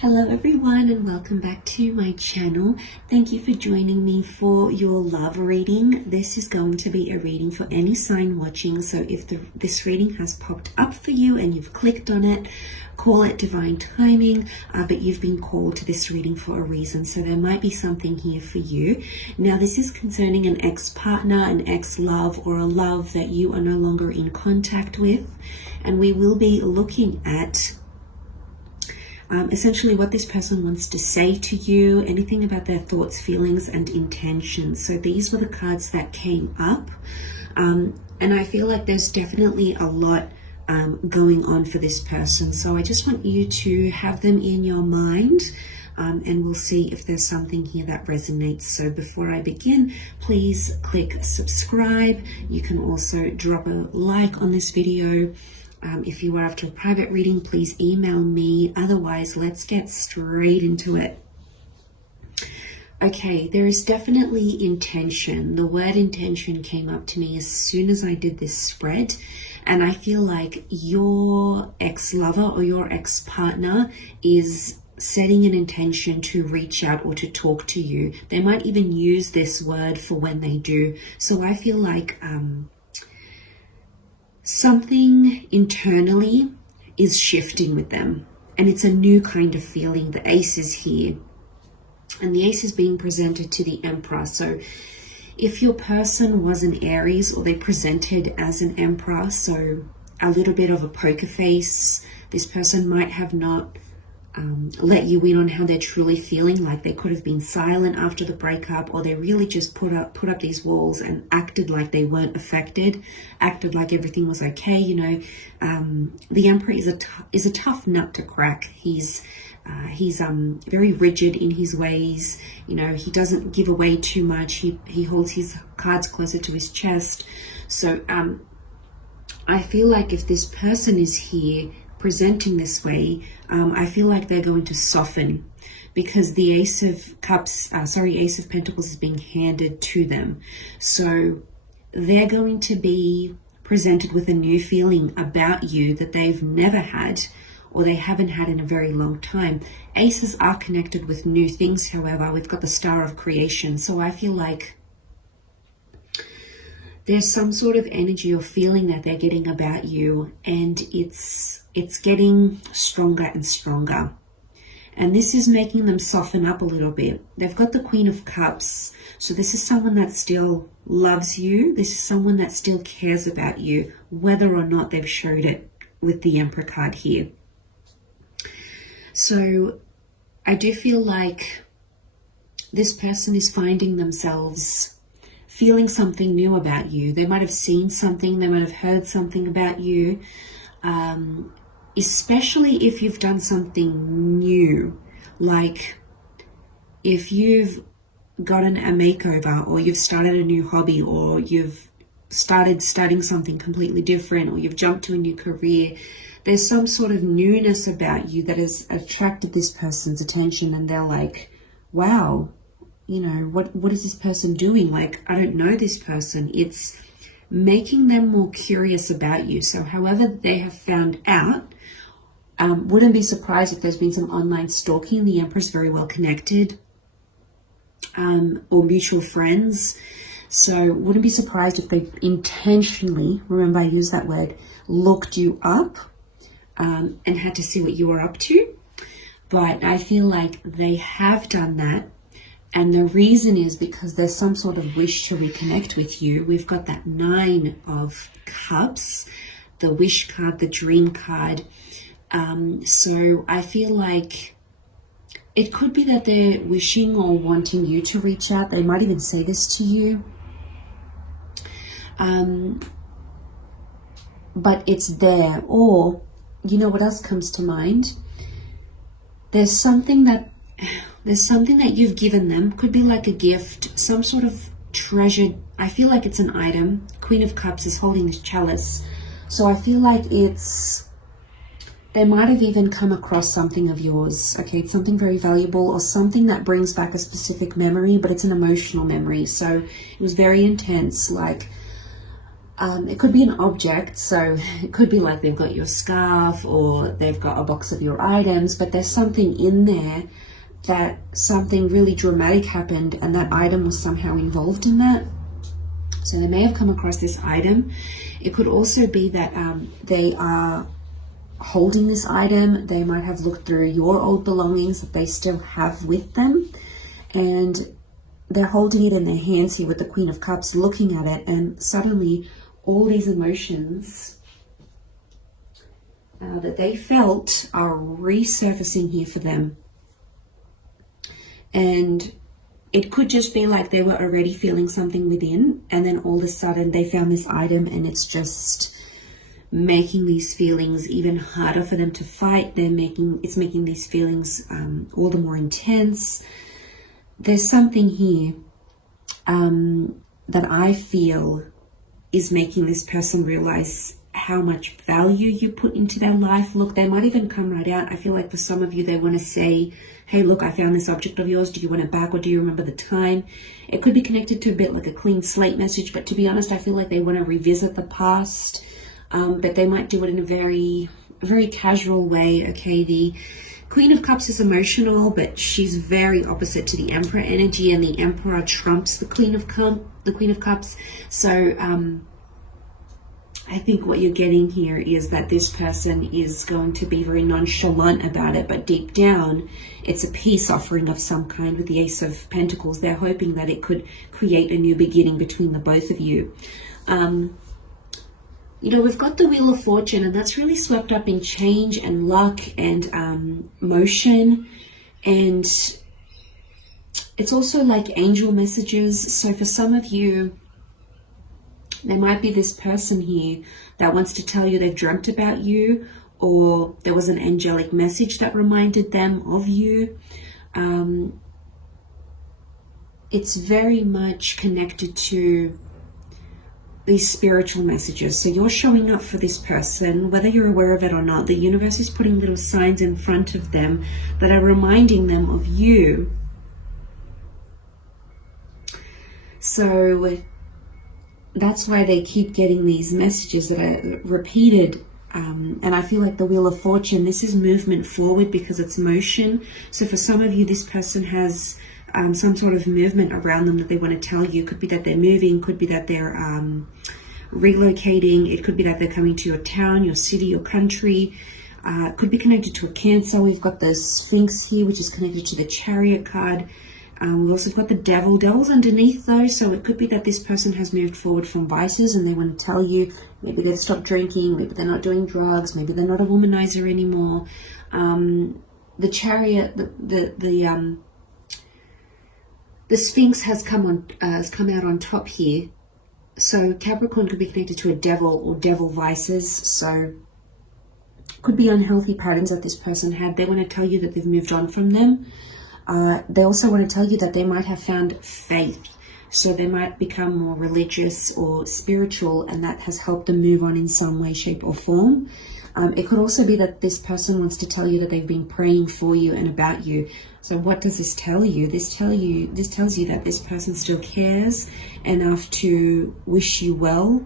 Hello everyone and welcome back to my channel. Thank you for joining me for your love reading. This is going to be a reading for any sign watching. So if this reading has popped up for you and you've clicked on it, call it divine timing, but you've been called to this reading for a reason. So there might be something here for you. Now this is concerning an ex-partner, an ex-love, or a love that you are no longer in contact with. And we will be looking at essentially what this person wants to say to you, anything about their thoughts, feelings, and intentions. So these were the cards that came up. And I feel like there's definitely a lot going on for this person. So I just want you to have them in your mind. And we'll see if there's something here that resonates. So before I begin, please click subscribe. You can also drop a like on this video. If you are after a private reading, please email me. Otherwise, let's get straight into it. Okay, there is definitely intention. The word intention came up to me as soon as I did this spread. And I feel like your ex-lover or your ex-partner is setting an intention to reach out or to talk to you. They might even use this word for when they do. So I feel like something internally is shifting with them, and it's a new kind of feeling. The ace is here, and the ace is being presented to the emperor. So if your person was an Aries, or they presented as an emperor, so a little bit of a poker face, this person might have not let you in on how they're truly feeling. Like they could have been silent after the breakup, or they really just put up these walls and acted like they weren't affected, acted like everything was okay. You know, the emperor is a tough nut to crack. He's very rigid in his ways. You know, he doesn't give away too much. He holds his cards closer to his chest. So I feel like if this person is here presenting this way, I feel like they're going to soften, because the Ace of Pentacles is being handed to them. So they're going to be presented with a new feeling about you that they've never had, or they haven't had in a very long time. Aces are connected with new things, however. We've got the Star of Creation. So I feel like there's some sort of energy or feeling that they're getting about you, and it's getting stronger and stronger. And this is making them soften up a little bit. They've got the Queen of Cups. So this is someone that still loves you. This is someone that still cares about you, whether or not they've showed it with the Emperor card here. So I do feel like this person is finding themselves feeling something new about you. They might have seen something, they might have heard something about you, especially if you've done something new, like if you've gotten a makeover, or you've started a new hobby, or you've started studying something completely different, or you've jumped to a new career. There's some sort of newness about you that has attracted this person's attention, and they're like, wow, you know, what is this person doing? Like, I don't know this person. It's making them more curious about you. So however they have found out, wouldn't be surprised if there's been some online stalking. The Emperor's very well connected, or mutual friends. So wouldn't be surprised if they intentionally, remember I use that word, looked you up and had to see what you were up to. But I feel like they have done that. And the reason is because there's some sort of wish to reconnect with you. We've got that Nine of Cups, the wish card, the dream card. So I feel like it could be that they're wishing or wanting you to reach out. They might even say this to you. But it's there. Or, you know what else comes to mind? There's something that you've given them. Could be like a gift, some sort of treasured, I feel like it's an item. Queen of Cups is holding this chalice. So I feel like they might have even come across something of yours. Okay, it's something very valuable, or something that brings back a specific memory, but it's an emotional memory. So it was very intense. Like, It could be an object, so it could be like they've got your scarf or they've got a box of your items, but there's something in there that something really dramatic happened and that item was somehow involved in that. So they may have come across this item. It could also be that they are holding this item. They might have looked through your old belongings that they still have with them, and they're holding it in their hands here with the Queen of Cups, looking at it, and suddenly all these emotions that they felt are resurfacing here for them. And it could just be like they were already feeling something within, and then all of a sudden they found this item and it's just making these feelings even harder for them to fight. It's making these feelings all the more intense. There's something here that I feel is making this person realize how much value you put into their life. Look, they might even come right out. I feel like for some of you, they want to say, hey, look, I found this object of yours. Do you want it back, or do you remember the time? It could be connected to a bit like a clean slate message, but to be honest, I feel like they want to revisit the past, but they might do it in a very, very casual way. Okay, the Queen of Cups is emotional, but she's very opposite to the Emperor energy, and the Emperor trumps the Queen of Cups. So I think what you're getting here is that this person is going to be very nonchalant about it, but deep down, it's a peace offering of some kind with the Ace of Pentacles. They're hoping that it could create a new beginning between the both of you. You know, we've got the Wheel of Fortune, and that's really swept up in change and luck and motion. And it's also like angel messages. So for some of you, there might be this person here that wants to tell you they've dreamt about you, or there was an angelic message that reminded them of you. It's very much connected to these spiritual messages. So you're showing up for this person, whether you're aware of it or not. The universe is putting little signs in front of them that are reminding them of you. So that's why they keep getting these messages that are repeated. And I feel like the Wheel of Fortune, this is movement forward because it's motion. So for some of you, this person has some sort of movement around them that they want to tell you. Could be that they're moving, could be that they're relocating. It could be that they're coming to your town, your city, your country. Could be connected to a Cancer. We've got the Sphinx here, which is connected to the Chariot card. We've also got the Devil. Devil's underneath though, so it could be that this person has moved forward from vices and they want to tell you maybe they've stopped drinking, maybe they're not doing drugs, maybe they're not a womanizer anymore. The Chariot, the Sphinx has come out on top here. So Capricorn could be connected to a devil or devil vices. So could be unhealthy patterns that this person had. They want to tell you that they've moved on from them. They also want to tell you that they might have found faith. So they might become more religious or spiritual, and that has helped them move on in some way, shape or form. It could also be that this person wants to tell you that they've been praying for you and about you. So what does this tell you? This tells you that this person still cares enough to wish you well.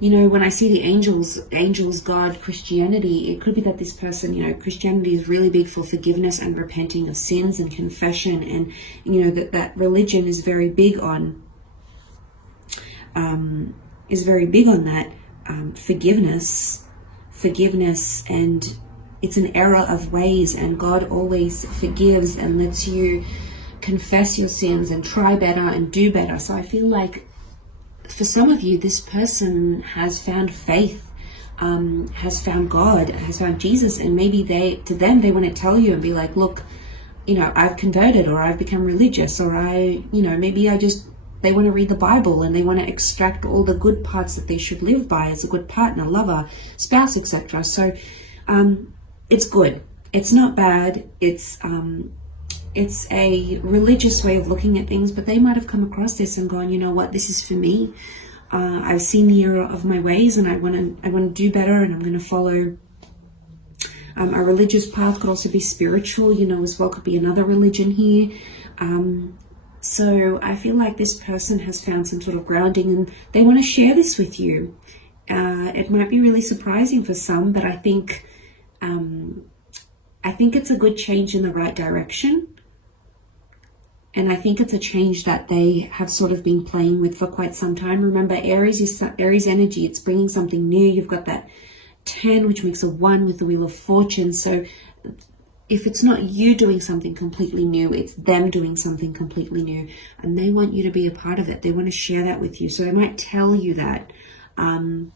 You know, when I see the angels, God, Christianity, it could be that this person, you know, Christianity is really big for forgiveness and repenting of sins and confession. And, you know, that religion is very big on, that forgiveness, and it's an era of ways, and God always forgives and lets you confess your sins and try better and do better. So I feel like for some of you, this person has found faith, has found God, has found Jesus, and maybe they want to tell you and be like, look, you know, I've converted, or I've become religious, or they want to read the Bible and they want to extract all the good parts that they should live by as a good partner, lover, spouse, etc. So it's good. It's not bad. It's a religious way of looking at things, but they might have come across this and gone, you know what, this is for me. I've seen the error of my ways, and I want to do better, and I'm going to follow a religious path. Could also be spiritual, you know, as well. Could be another religion here. So I feel like this person has found some sort of grounding and they want to share this with you. It might be really surprising for some, but I think it's a good change in the right direction. And I think it's a change that they have sort of been playing with for quite some time. Remember, Aries is Aries energy. It's bringing something new. You've got that 10, which makes a 1 with the Wheel of Fortune. So if it's not you doing something completely new, it's them doing something completely new. And they want you to be a part of it. They want to share that with you. So they might tell you that. And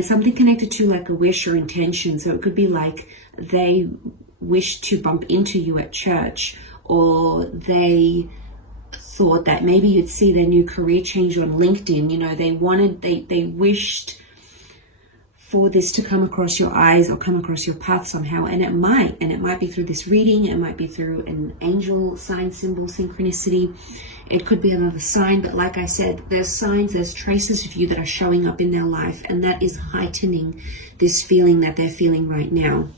something connected to like a wish or intention. So it could be like they wish to bump into you at church, or they thought that maybe you'd see their new career change on LinkedIn. You know, they wished for this to come across your eyes or come across your path somehow. And it might be through this reading. It might be through an angel sign, symbol, synchronicity. It could be another sign, but like I said, there's signs, there's traces of you that are showing up in their life, and that is heightening this feeling that they're feeling right now.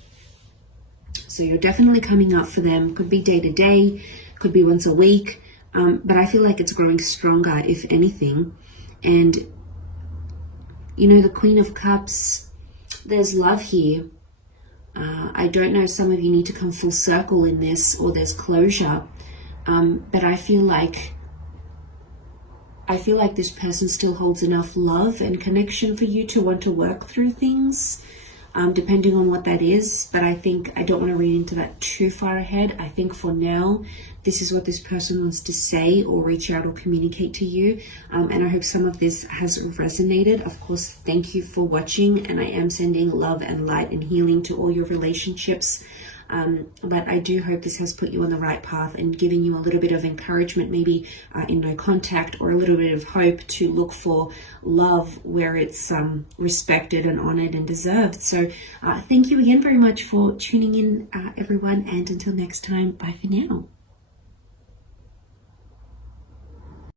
So you're definitely coming up for them. Could be day to day, could be once a week, but I feel like it's growing stronger, if anything. And you know, the Queen of Cups, there's love here. I don't know, some of you need to come full circle in this, or there's closure. But I feel like this person still holds enough love and connection for you to want to work through things, depending on what that is. But I think I don't want to read into that too far ahead. I think for now, this is what this person wants to say or reach out or communicate to you. And I hope some of this has resonated. Of course, thank you for watching. And I am sending love and light and healing to all your relationships. But I do hope this has put you on the right path and giving you a little bit of encouragement, maybe in no contact, or a little bit of hope to look for love where it's respected and honored and deserved. So thank you again very much for tuning in, everyone. And until next time, bye for now.